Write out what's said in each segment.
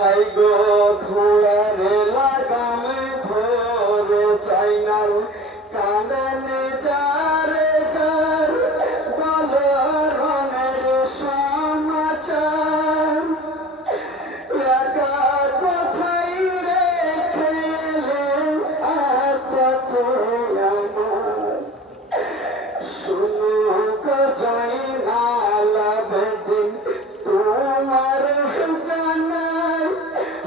High গো ধুলারে লাগামে ধরে চাইনার কাঁদনে যারে যার বলরণের সমাচার একা কোথায় রেখে আর কত আমার শুনুক জয়নাল আবেদিন তোমার জানাই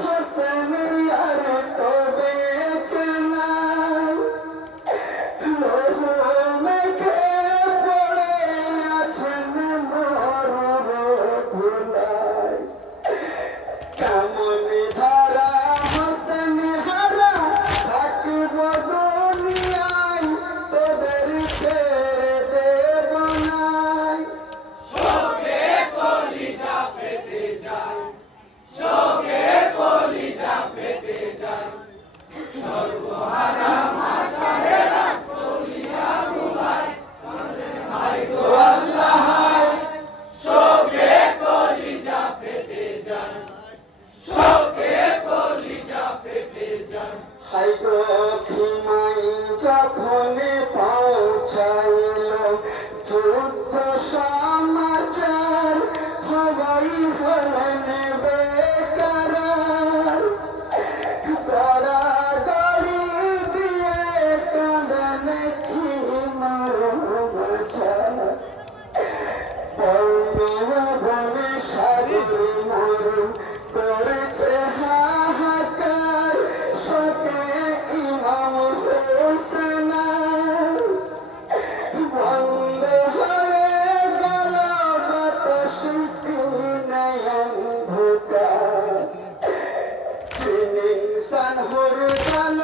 হোসেন আর তো বেঁচে নাই লৌহ মেঘে পড়ে আছেন মরুর ধুলায় কেমন ধারা হোসেন হারা থাকিব দুনিয়ায় তোদের ছেড়ে দেব নাই শোকে কলিজা ফেটে যায়, শোকে কলিজা ফেটে যায়, সর্বহারা মা সাহেরা কলিজা দুলায়, হায় গো আল্লাহ হায়, শোকে কলিজা ফেটে যায়, শোকে কলিজা ফেটে যায়। হাই গো খিমাই যখন পৌঁছাইল যুদ্ধ সমাচার হবাই হলেন বেকারার গড়াগড়ি দিয়ে কাঁদন খিমার মাঝার বনে বনে সাগরে মরু করেছে হাহাকার শোকে ইমাম হোসেন বন্ধ হয়ে গেল বাতাস নয়ন ধোকার ইনসান হর গেল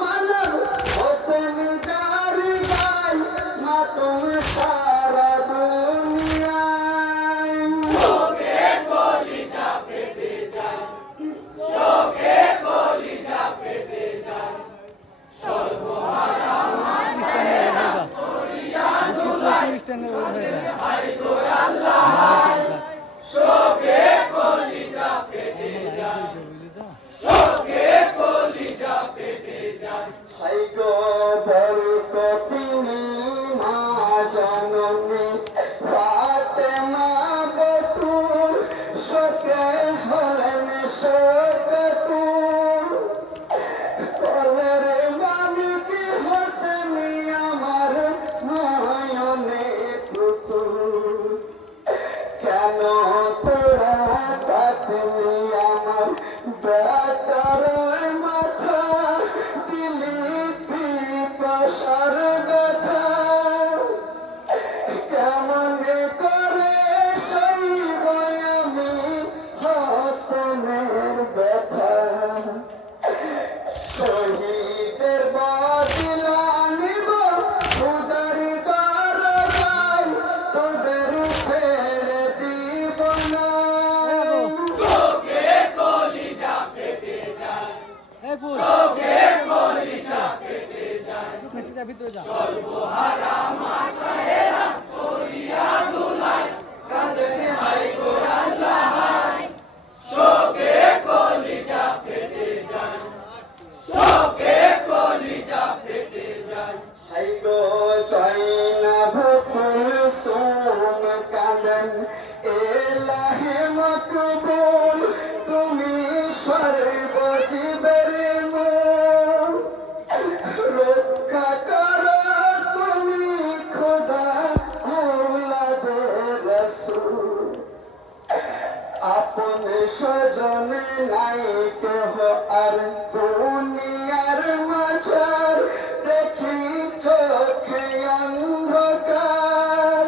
মানব হোসেন যার গায় মাতম সারা দুনিয়ায় শোকে কলিজা ফেটে যায়, শোকে কলিজা ফেটে যায়, সর্বহারা মা সাহেরা কলিজা দুলায়, হায় গো আল্লাহ হায়, শোকে কলিজা ফেটে যায়, শোকে কলিজা ফেটে যায়। হাই গো বরকতিনি মা জননী ফাতেমা বতুল শোকে হলেন শোকাতুর কলের মালিক হোসেন আমার নয়নে পুতুল কেন তোরা কাটলি আমার বেটার মাথা দিলি পিপাসার ব্যথা কেমন করে সইব আমি হোসেনের ব্যথা শহীদের বদলা নিব উদার দরজায় তোদের ছেড়ে দিব না শোকে কলিজা ফেটে যায়, শোকে কলিজা ফেটে যায়, সর্বহারা মা সাহেরা কলিজা দুলায়, কাঁদেন হায় গো আল্লাহ হায়, শোকে কলিজা ফেটে যায়, শোকে কলিজা ফেটে যায়। হাই গো চাইনা ভকুল সোম কাঁদন এলাহে মকবুল তুমি সর্বজীবের মূল রক্ষা করো তুমি খোদা আওলাদের রাসূল আপন স্বজনে নাই কেহ আর দুনিয়ার মাঝার দেখি চোখে অন্ধকার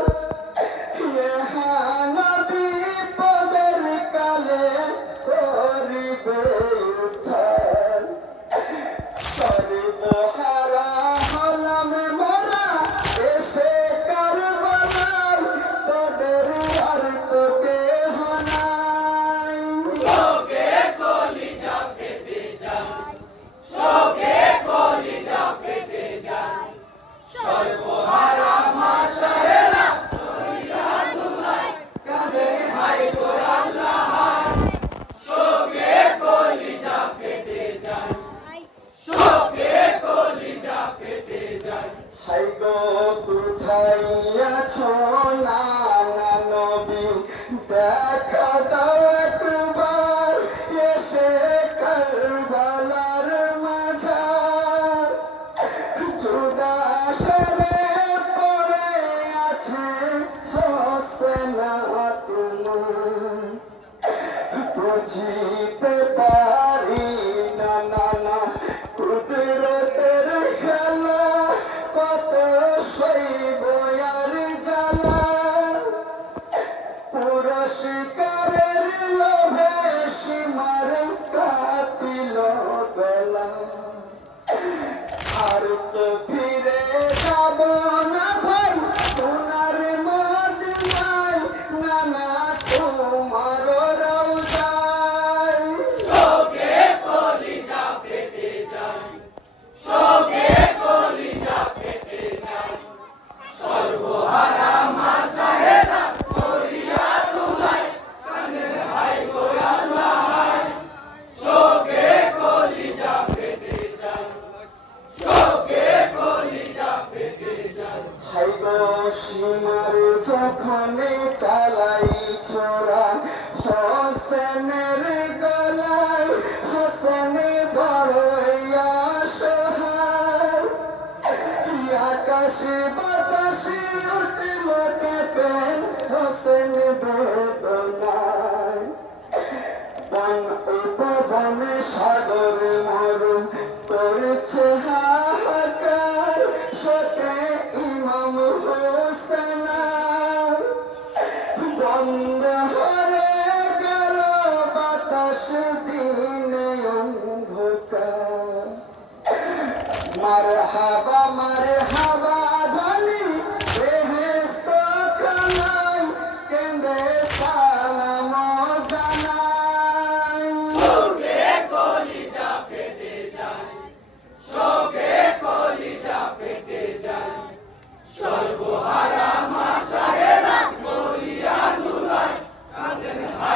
নবী পদের কালে করিবে উদ্ধার সর্বহারা হলাম মোরা এসে কারবালার তোদের আর তো কেহ নাই শোকে কলিজা ফেটে যায়, শোকে কলিজা বুঝিতে পারি না না না কুদরতের খেলা কত সইব আর জ্বালা পুরস্কারের লোভে সীমার কাটিল বেলা আর তো ফিরে যাব না ভাই সোনার মদিনায় না না তোমার রওজায় হাইগো সীমার যখন চালাই ছোড়া হোসেনের গলায় হোসেন বড়ই অসহায় আকাশে বাতাসে উঠল কেঁপে হোসেন বেদনায় বন উপবন সাগর মরু করছে হাহাকার শোকে ইমাম হোসেন বন্ধ হয়ে গেল বাতাস দিনে অন্ধকার মারহাবা